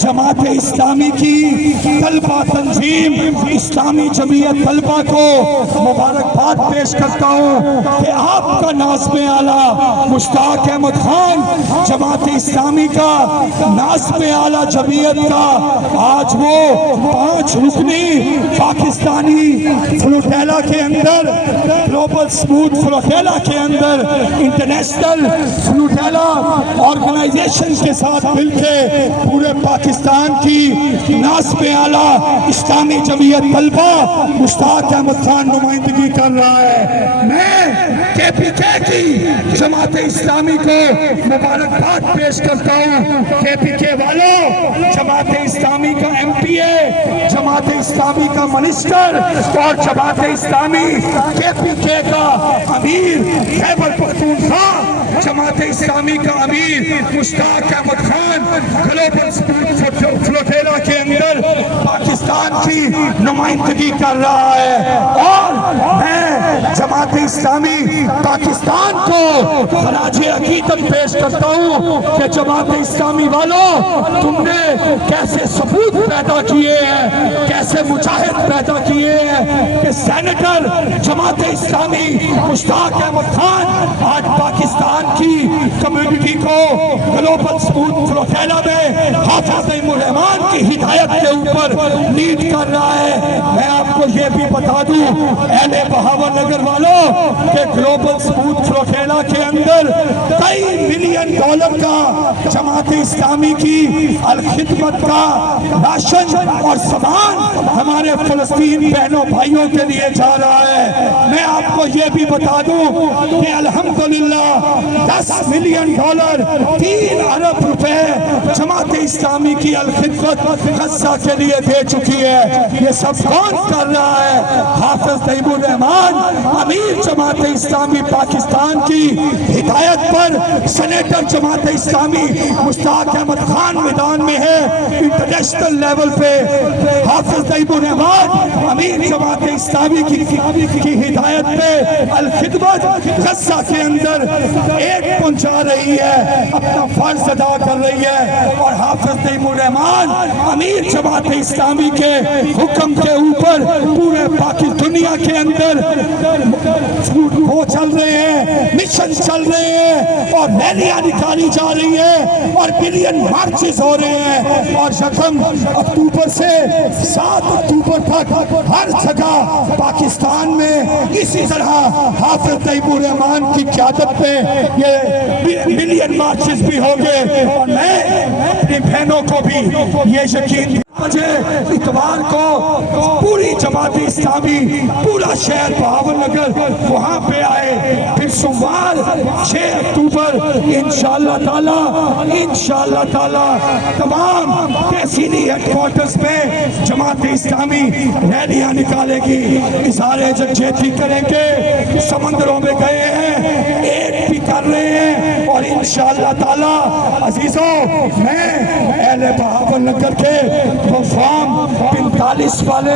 جماعت اسلامی کی طلبہ تنظیم اسلامی جمعیت طلبہ کو مبارکباد پیش کرتا ہوں کہ آپ کا ناظم اعلیٰ مشتاق احمد خان جماعت اسلامی کا ناظم اعلیٰ جمعیت کا آج وہ 5 رکنی پاکستانی فلوٹیلا کے اندر گلوبل سموتھ فلوٹیلا کے اندر انٹرنیشنل فلوٹیلا آرگنائزیشن کے ساتھ مل کے پورے پاکستان کی ناظم اعلیٰ اسلامی جمعیت طلبہ مشتاق احمد خان نمائندگی کر رہا ہے۔ میں کے پی کے کی جماعت اسلامی کو مبارکباد پیش کرتا ہوں۔ کے پی کے والوں، جماعت اسلامی کا ایم پی اے، جماعت اسلامی کا منسٹر اور جماعت اسلامی کے پی کے کا امیر خیبر پختونخوا، جماعت اسلامی کا امیر Mushtaq Ahmad Khan global Sumud flotilla کے اندر پاکستان کی نمائندگی کر رہا ہے، اور میں جماعت اسلامی پاکستان کو خراج عقیدت پیش کرتا ہوں کہ جماعت اسلامی والوں، تم نے کیسے ثبوت پیدا کیے ہیں، کیسے مجاہد پیدا کیے ہیں کہ سینیٹر جماعت اسلامی مشتاق احمد خان آج پاکستان کی کمیونٹی کو گلوبل سموتھ فلوٹیلا میں حافظ الرحمان کی ہدایت کے اوپر لیڈ کر رہا ہے۔ میں آپ کو یہ بھی بتا دوں اہل بہاول نگر والوں کہ گلوبل سموتھ فلوٹیلا کے اندر کئی ملین ڈالر کا جماعت اسلامی کی الخدمت کا راشن اور سامان ہمارے فلسطین بہنوں بھائیوں کے لیے جا رہا ہے۔ میں آپ کو یہ بھی بتا دوں کہ الحمدللہ 10 ملین ڈالر 3 ارب روپے جماعت اسلامی کی الخدمت غزہ کے لیے دے چکی ہے۔ یہ سب کون کر رہا ہے؟ حافظ طیب الرحمان امیر جماعت اسلامی پاکستان کی ہدایت پر سینیٹر جماعت اسلامی مشتاق احمد خان میدان میں ہے۔ انٹرنیشنل لیول پہ حافظ طیب الرحمان امیر جماعت اسلامی کی ہدایت پہ الخدمت غزہ کے اندر ایک پہنچا رہی ہے، اپنا فرض ادا کر رہی ہے، اور حافظ طیب الرحمان امیر جماعت اسلامی کے حکم کے اوپر پورے پاکی دنیا کے اندر وہ چل رہے ہیں، مشن چل رہے ہیں، اور ریلیاں نکالی جا رہی ہیں، اور بلین مارچز ہو رہے ہیں، اور 1 اکتوبر سے 7 اکتوبر تک ہر جگہ پاکستان میں اسی طرح حافظ طیب الرحمان کی قیادت پہ یہ بلین مارچز بھی ہوں گے۔ اور میں اپنی بہنوں کو بھی یہ یقین مجھے اتوار کو پوری جماعت اسلامی پورا شہر بہاول نگر وہاں پہ آئے، پھر سوموار 6 اکتوبر انشاءاللہ تعالی تمام تحصیلی ہیڈ کوارٹرز میں جماعت اسلامی ریلیاں نکالے گی، اظہار یکجہتی کریں گے، سمندروں میں گئے ہیں، ایک بھی کر رہے ہیں، اور انشاءاللہ تعالی عزیزوں میں اہل بہاول نگر کے فارم 45 والے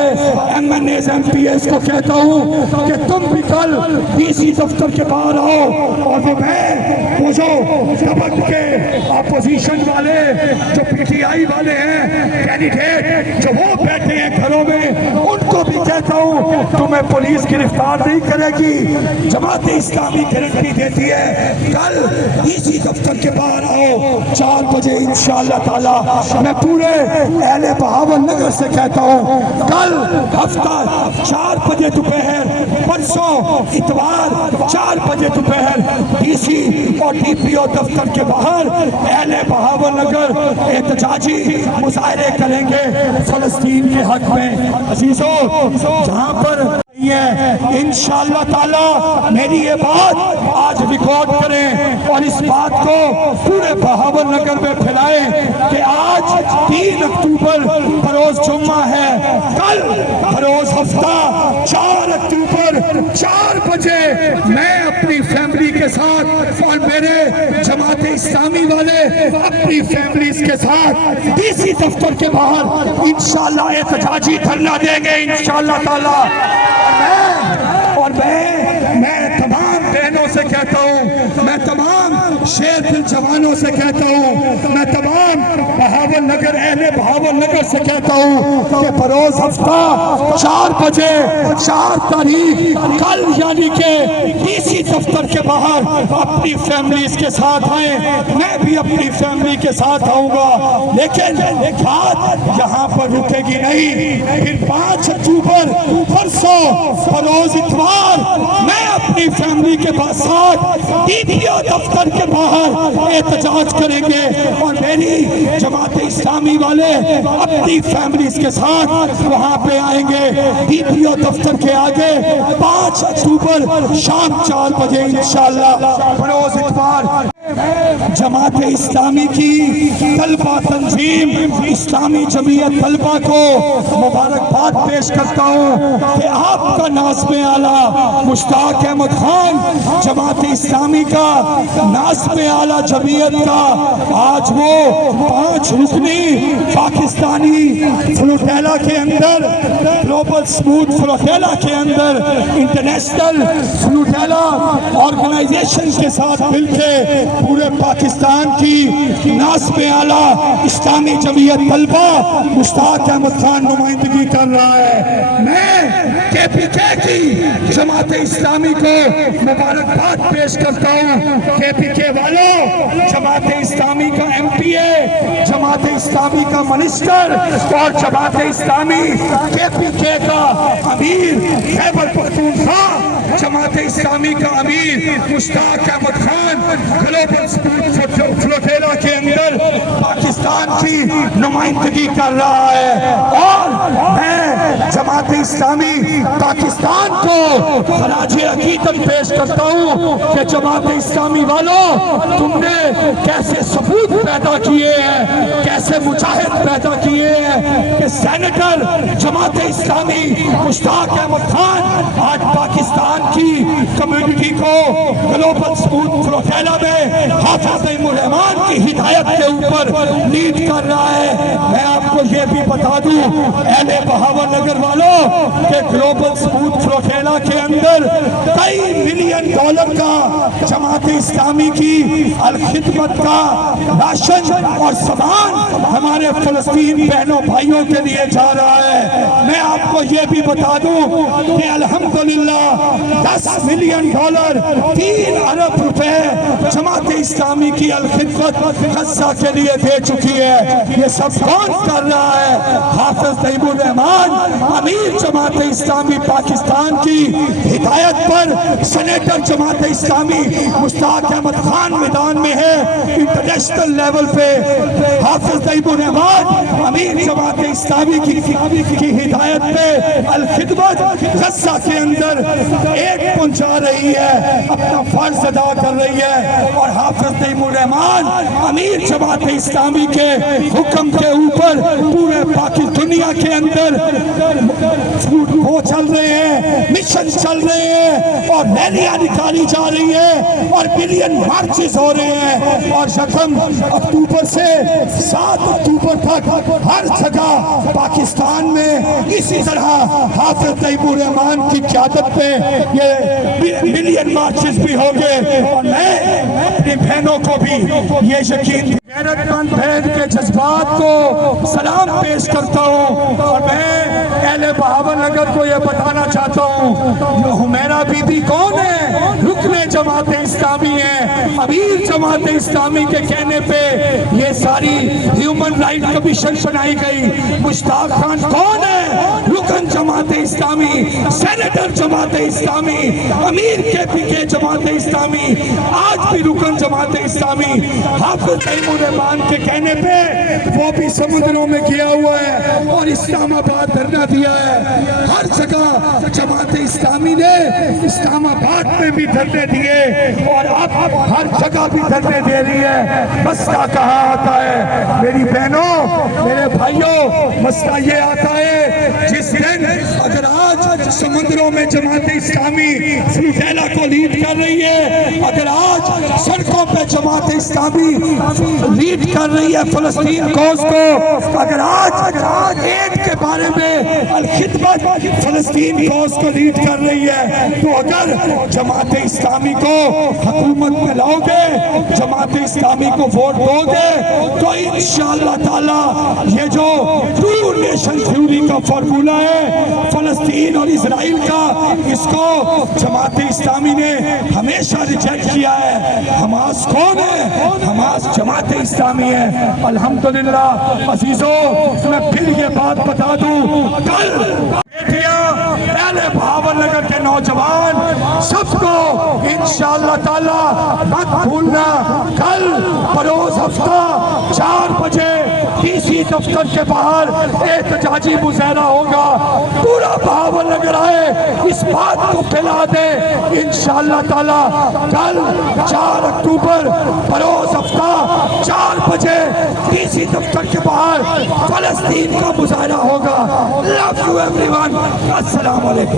M N as M P S کو کہتا ہوں کہ تم بھی کل ڈی سی دفتر کے باہر آؤ، اور وہ جو دبک کے اپوزیشن والے جو پی ٹی آئی والے ہیں کینڈیڈیٹ جو وہ بیٹھے ہیں گھروں میں، ان کو بھی کہتا ہوں تمہیں پولیس گرفتار نہیں کرے گی، جماعت اسلامی گارنٹی دیتی ہے، کل ڈی سی دفتر کے باہر آؤ 4 بجے انشاءاللہ تعالی۔ میں پورے اہل بہاول نگر سے کہتا ہوں کل ہفتہ 4 بجے دوپہر، پرسوں اتوار 4 بجے دوپہر ڈی سی اور ڈی پی او دفتر کے باہر اہل بہاول نگر احتجاجی مظاہرے کریں گے فلسطین کے حق میں۔ عزیزوں جہاں پر انشاءاللہ تعالی میری یہ بات آج ریکارڈ کریں اور اس بات کو پورے بہاول نگر میں پھیلائیں کہ آج 3 اکتوبر بروز جمعہ ہے، کل بروز ہفتہ 4 اکتوبر 4 بجے میں اپنی فیملی کے ساتھ اور میرے جماعت اسلامی والے اپنی فیملیز کے ساتھ ڈی سی دفتر کے باہر انشاءاللہ احتجاجی دھرنا دیں گے انشاءاللہ تعالی۔ اور میں تمام بہنوں سے کہتا ہوں، میں تمام شیر دل جوانوں سے کہتا ہوں، میں تمام بہاول نگر اہل بہاول نگر سے کہتا ہوں کہ بروز ہفتہ 4 بجے 4 تاریخ کل یعنی کہ ڈی سی دفتر کے باہر اپنی فیملیز کے ساتھ آئیں. میں بھی اپنی فیملی کے ساتھ آؤں گا, لیکن بات یہاں پر رکے گی نہیں. پھر 5 اکتوبر پرسوں بروز اتوار میں اپنی فیملی کے ساتھ ڈی پی او دفتر کے باہر احتجاج کریں گے, اور میری جماعت اسلامی والے اپنی فیملیز کے ساتھ وہاں پہ آئیں گے ڈی پی او دفتر کے آگے 5 اکتوبر شام 4 بجے انشاءاللہ. بروز اتوار جماعت اسلامی کی طلبہ تنظیم اسلامی جمعیت طلبہ کو مبارکباد پیش کرتا ہوں کہ آپ کا ناظم اعلیٰ مشتاق احمد خان جماعت اسلامی کا ناظم اعلیٰ جمعیت کا آج وہ 5 رکنی پاکستانی فلوٹیلا کے اندر, گلوبل سموتھ فلوٹیلا کے اندر, انٹرنیشنل فلوٹیلا آرگنائزیشن کے ساتھ مل کے پورے پاکستان کی ناظم اعلیٰ اسلامی جمعیت طلبہ مشتاق احمد خان نمائندگی کر رہا ہے. میں کے پی کے کی جماعت اسلامی کو مبارکباد پیش کرتا ہوں. کے پی کے والوں, جماعت اسلامی کا ایم پی اے, جماعت اسلامی کا منسٹر اور جماعت اسلامی کے پی کے کا امیر خیبر پختونخوا, جماعت اسلامی کا امیر مشتاق احمد خان گلوبل فلوٹیلا کے اندر پاکستان کی نمائندگی کر رہا ہے. اور میں جماعت اسلامی پاکستان کو خراج عقیدت پیش کرتا ہوں کہ جماعت اسلامی والوں, تم نے کیسے ثبوت پیدا کیے ہیں, کیسے مجاہد پیدا کیے ہیں کہ سینیٹر جماعت اسلامی مشتاق احمد خان آج پاکستان کی کمیونٹی کو گلوبل سموتھ فلوٹیلا میں حافظ نعیم الرحمان کی ہدایت کے اوپر لیڈ کر رہا ہے. میں آپ کو یہ بھی بتا دوں اہل بہاول نگر والوں کہ گلوبل سموتھ فلوٹیلا کے اندر کئی ملین ڈالر کا جماعت اسلامی کی الخدمت کا راشن اور سامان ہمارے فلسطین بہنوں بھائیوں کے لیے جا رہا ہے. میں آپ کو یہ بھی بتا دوں کہ الحمدللہ 10 ملین ڈالر 3 ارب روپے جماعت اسلامی کی الخدمت غزہ کے لیے دے چکی ہے. یہ سب کون کر رہا ہے؟ حافظ نعیم الرحمان امیر جماعت اسلامی پاکستان کی ہدایت پر سینیٹر جماعت اسلامی مشتاق احمد خان میدان میں ہے. انٹرنیشنل لیول پہ حافظ نعیم الرحمان امیر جماعت اسلامی کی ہدایت پہ الخدمت غزہ کے اندر ایک پہنچا رہی ہے, اپنا فرض ادا کر رہی ہے. اور حافظ نعیم الرحمان امیر جماعت اسلامی کے حکم کے اوپر پورے پاکی دنیا کے اندر وہ چل رہے ہیں, مشن چل رہے ہیں, اور ریلیاں نکالی جا رہی ہیں, اور ملین مارچز ہو رہے ہیں. اور 1 اکتوبر سے 7 اکتوبر تک ہر جگہ پاکستان میں اسی طرح حافظ نعیم الرحمان کی قیادت پہ یہ ملین مارچز بھی ہوں گے. اور میں اپنی بہنوں کو بھی یہ یقین غیرت مند بہن کے جذبات کو سلام پیش کرتا ہوں. اور میں اہل بہاول نگر کو یہ بتانا چاہتا ہوں حمیرہ بی بی کون ہے؟ رکن جماعت اسلامی ہے. امیر جماعت اسلامی کے کہنے پہ یہ ساری ہیومن رائٹ کمیشن بنائی گئی. مشتاق خان کون ہے؟ رکن جماعت اسلامی, سینیٹر جماعت اسلامی, امیر کے پی کے جماعت اسلامی, آج بھی رکن جماعت اسلامی. حافظ نعیم الرحمان کے کہنے پہ وہ بھی سمندروں میں گیا ہوا ہے اور اسلام آباد دھرنا دیا ہے. ہر جگہ جماعت اسلامی نے اسلام آباد میں بھی دھرنے دیے, اور اب ہر جگہ بھی دھرنے دے رہی ہے. مسئلہ کہاں آتا ہے میری بہنوں, میرے بھائیوں؟ مسئلہ یہ آتا ہے جس دن اگر آج سمندروں میں جماعت اسلامی فلوٹیلا کو لیڈ کر رہی ہے، اگر آج سڑکوں پہ جماعت اسلامی لیڈ کر رہی ہے فلسطین کوز کو، اگر آج ایڈ کے بارے میں الخدمت فلسطین کوز کو لیڈ کر رہی ہے، تو اگر جماعت اسلامی کو حکومت میں لاؤ گے، جماعت اسلامی کو ووٹ دو گے، تو انشاءاللہ تعالی یہ جو ٹو نیشن تھیوری کا فارمولہ ہے فلسطین اور اسرائیل کا، اس کو جماعت اسلامی نے ہمیشہ ریجیکٹ کیا ہے۔ حماس کون ہے؟ حماس جماعت اسلامی ہے۔ الحمدللہ عزیزو، میں پھر یہ بات بتا دوں، کل بیٹیاں پہلے بہاول نگر کے نوجوان سب کو انشاءاللہ تعالی مت بھولنا، کل بروز ہفتہ 4 بجے ڈی سی دفتر کے باہر احتجاجی مظاہرہ ہوگا، پورا بہاول نگر آئے، اس بات کو پھیلا دے انشاءاللہ تعالی کل 4 اکتوبر بروز ہفتہ 4 بجے ڈی سی دفتر کے باہر فلسطین کا مظاہرہ ہوگا۔ لو یو ایوری ون، السلام علیکم۔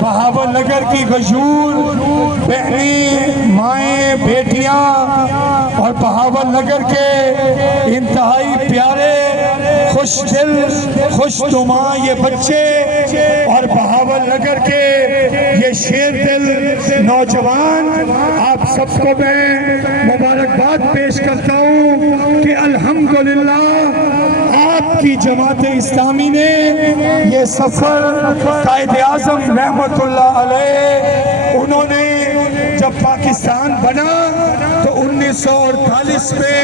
بہاول نگر کی غیور بہنیں، مائیں، بیٹیاں اور بہاول نگر کے انتہائی پیارے، خوش دل، خوش نما یہ بچے اور بہاول نگر کے یہ شیر دل نوجوان، آپ سب کو میں مبارکباد پیش کرتا ہوں کہ الحمدللہ آپ کی جماعت اسلامی نے یہ سفر قائد اعظم رحمت اللہ علیہ، انہوں نے جب پاکستان بنا تو 1948 میں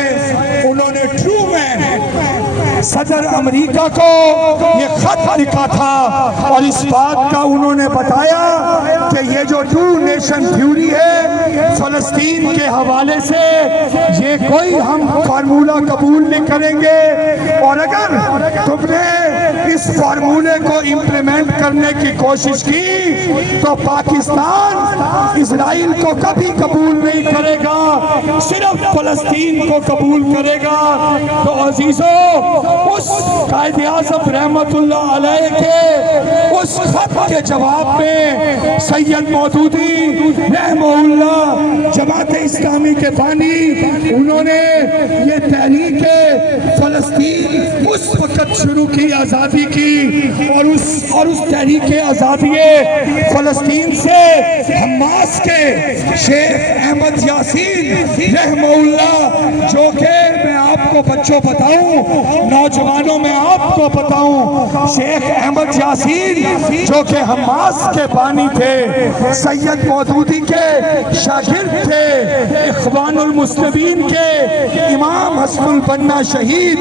انہوں نے ٹرومین صدر امریکہ کو یہ خط لکھا تھا اور اس بات کا انہوں نے بتایا کہ یہ جو ٹو نیشن تھیوری ہے فلسطین کے حوالے سے یہ کوئی ہم فارمولہ قبول نہیں کریں گے، اور اگر تم نے اس فارمولے کو امپلیمنٹ کرنے کی کوشش کی تو پاکستان اسرائیل کو کبھی قبول نہیں کرے گا، صرف فلسطین کو قبول کرے گا۔ تو عزیزو، اس قائد اعظم رحمت اللہ علیہ کے اس خط کے جواب میں سید مودودی رحمہ اللہ جماعت اسلامی کے بانی، انہوں نے یہ تحریک فلسطین اس وقت شروع کی، آزادی کی، اور اس تحریک آزادی فلسطین سے حماس کے شیخ احمد یاسین رحمہ اللہ، جو کہ میں آپ کو بچوں بتاؤں، نوجوانوں میں آپ کو بتاؤں، شیخ احمد یاسین جو کہ حماس کے بانی تھے، سید مودودی کے شاگرد تھے، اخوان المسلمین کے امام حسن البنا شہید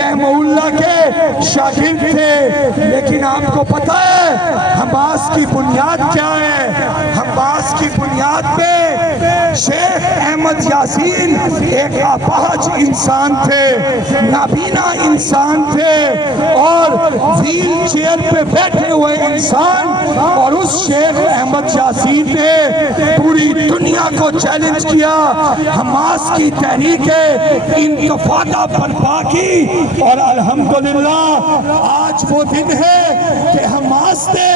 رحمہ اللہ کے شاگرد تھے، لیکن آپ کو پتہ ہے حماس کی بنیاد کیا ہے؟ حماس کی بنیاد پہ شیخ احمد یاسین ایک اپاہج انسان تھے، نابینا انسان تھے، اور ویل چیئر پہ بیٹھے ہوئے انسان، اور اس شیخ احمد یاسین نے پوری دنیا کو چیلنج کیا، حماس کی تحریک انتفاضہ برپا کی، اور الحمدللہ آج وہ دن ہے کہ حماس نے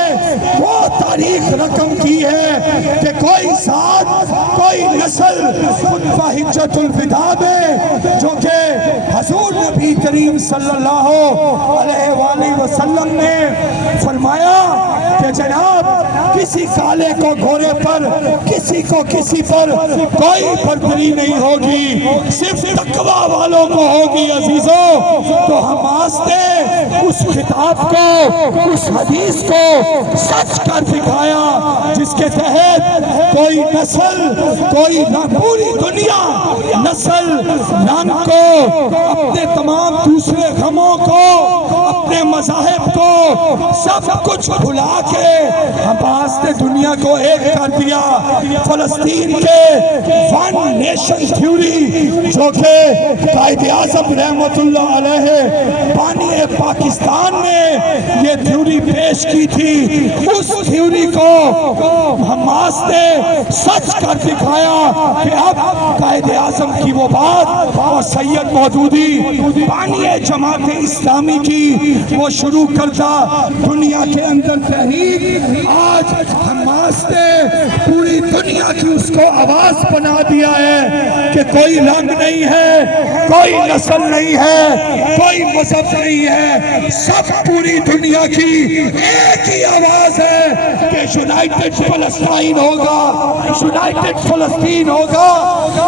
وہ تاریخ رقم کی ہے کہ کوئی ذات، کوئی نسل خطبہ حجت الوداع میں جو کہ حضور نبی کریم صلی اللہ علیہ وآلہ وسلم نے فرمایا کہ جناب کسی کالے کو گھوڑے پر، کسی کو کسی پر کوئی برتری نہیں ہوگی، صرف تقوی والوں کو ہوگی عزیزوں۔ تو حماس نے اس کتاب کو، اس حدیث کو سچ کر دکھایا جس کے تحت کوئی نسل، کوئی پوری دنیا نسل رنگ کو، اپنے تمام دوسرے غموں کو، اپنے مذاہب کو، سب کچھ بھلا کے حماس نے دنیا کو ایک کر دیا۔ فلسطین کے ون نیشن تھیوری جو کہ قائد اعظم رحمت اللہ علیہ بانی پاکستان نے یہ تھیوری پیش کی تھی، اس تھیوری کو حماس نے سچ کر دکھایا کہ اب قائد اعظم کی وہ بات اور سید مودودی بانی جماعت اسلامی کی وہ شروع کردہ دنیا کے اندر تحریک، آج حماس نے پوری دنیا کی اس کو آواز بنا دیا ہے کہ کوئی رنگ نہیں ہے، کوئی نسل نہیں ہے، کوئی مذہب نہیں ہے، سب پوری دنیا کی ایک ہی آواز ہے کہ یونائٹڈ فلسطین ہوگا، یونائٹڈ فلسطین ہوگا،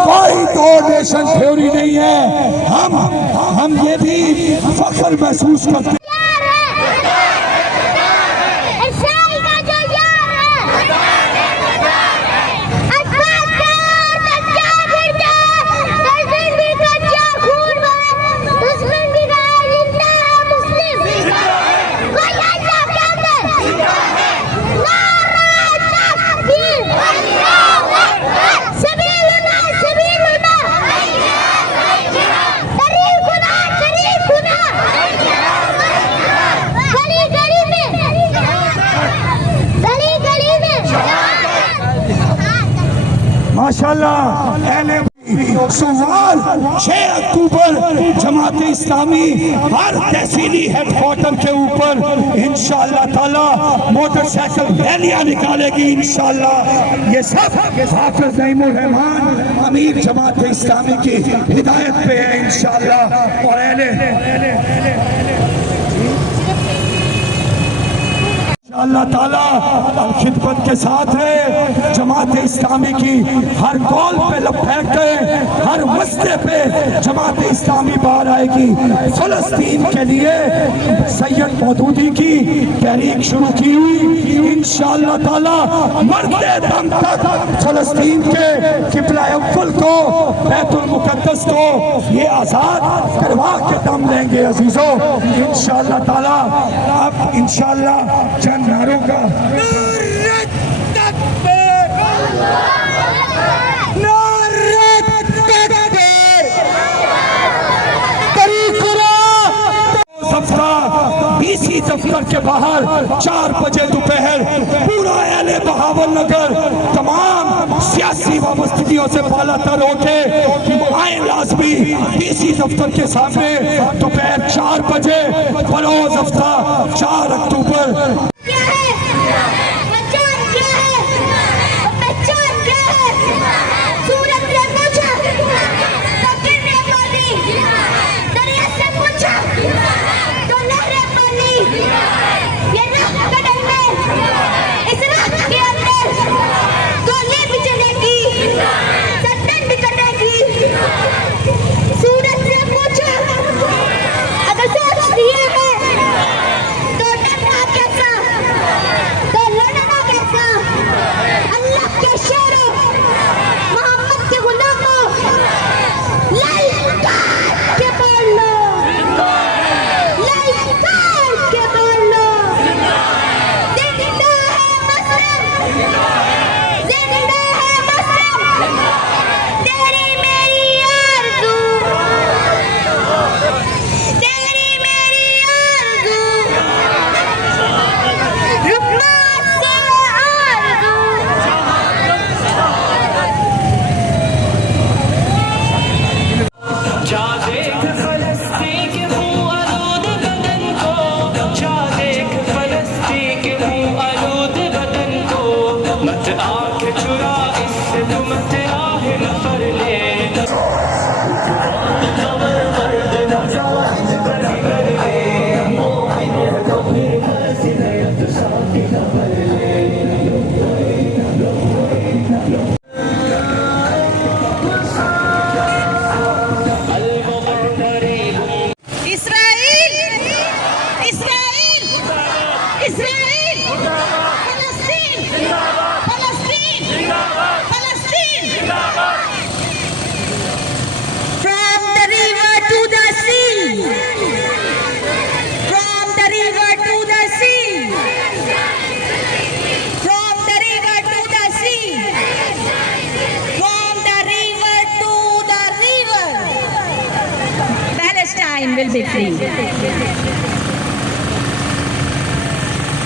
کوئی دو نیشن تھیوری نہیں ہے۔ ہم یہ بھی فخر محسوس کرتے ہیں۔ ماشاءاللہ اہل سوال 6 اکتوبر جماعت اسلامی ہر تحصیلی ہیڈ کوارٹر کے اوپر انشاءاللہ تعالی موٹر سائیکل ریلیاں نکالے گی انشاءاللہ۔ یہ سب حافظ نعیم الرحمان امیر جماعت اسلامی کی ہدایت پہ ہے انشاءاللہ، اور اللہ تعالیٰ خدمت کے ساتھ ہے۔ جماعت اسلامی کی ہر کال پہ لبیک ہے، ہر مسئلے پہ جماعت اسلامی باہر آئے گی۔ فلسطین کے لیے سید مودودی کی تحریک شروع کی ہوئی، انشاءاللہ تعالیٰ مرتے دم تک فلسطین کے قبلہ اول کو، بیت المقدس کو یہ آزاد کروا کے دم لیں گے عزیزوں انشاءاللہ تعالیٰ۔ اب انشاءاللہ چند نعروں کا BC دفتر کے باہر 4 بجے دوپہر پورا اہل بہاول نگر تمام سیاسی وابستگیوں سے بالا تر ہو کے آئیں لازمی BC دفتر کے سامنے دوپہر 4 بجے بروز ہفتہ 4 اکتوبر۔ سورج سے will be free.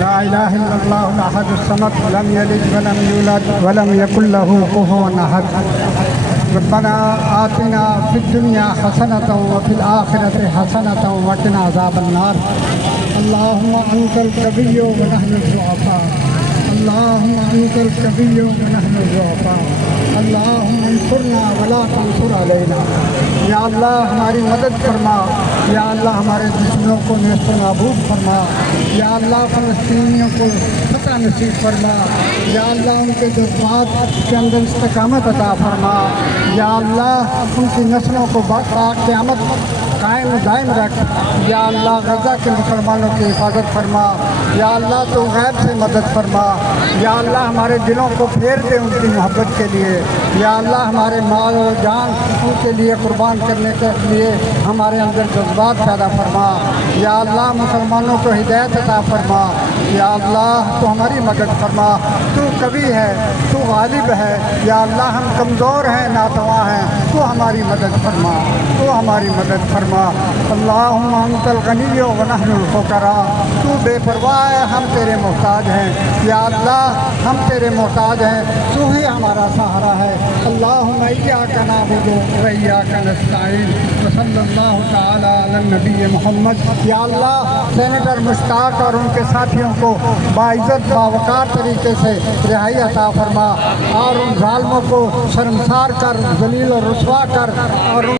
لا إله إلا الله الأحد الصمد لم يلد ولم يولد ولم يكن له كفوا أحد ربنا آتنا في الدنيا حسنة وفي الآخرة حسنة وقنا عذاب النار اللهم أنت القوي ونحن الضعفاء اللهم أنت القوي ونحن الضعفاء اللهم انصرنا ولا تنصر علينا یا اللہ ہماری مدد فرما یا اللہ ہمارے دشمنوں کو نیست و نابود فرما یا اللہ فلسطینیوں کو فتح نصیب فرما یا اللہ ان کے جذبات کے اندر استقامت عطا فرما یا اللہ ان کی نسلوں کو تا قیامت قائم دائم رکھ یا اللہ غزہ کے مسلمانوں کی حفاظت فرما یا اللہ تو غیب سے مدد فرما یا اللہ ہمارے دلوں کو پھیر دے ان کی محبت کے لیے یا اللہ ہمارے مال و جان ان کے لیے قربان کرنے کے لیے ہمارے اندر جذبات پیدا فرما یا اللہ مسلمانوں کو ہدایت عطا فرما یا اللہ تو ہماری مدد فرما تو قوی ہے تو غالب ہے یا اللہ ہم کمزور ہیں ناتواں ہیں تو ہماری مدد فرما تو ہماری مدد فرما اللہم انت الغنی ونحن الفقراء تو بے پرواہ ہے ہم تیرے محتاج ہیں یا اللہ ہم تیرے محتاج ہیں تو ہی ہمارا سہارا ہے اللہم ایاک نعبد و ایاک نستعین وصلی اللہ تعالی علی النبی محمد یا اللہ سینیٹر مشتاق اور ان کے ساتھیوں کو باعزت باوقار طریقے سے رہائی عطا فرما اور ان ظالموں کو شرمسار کر ذلیل و رسوا کر اور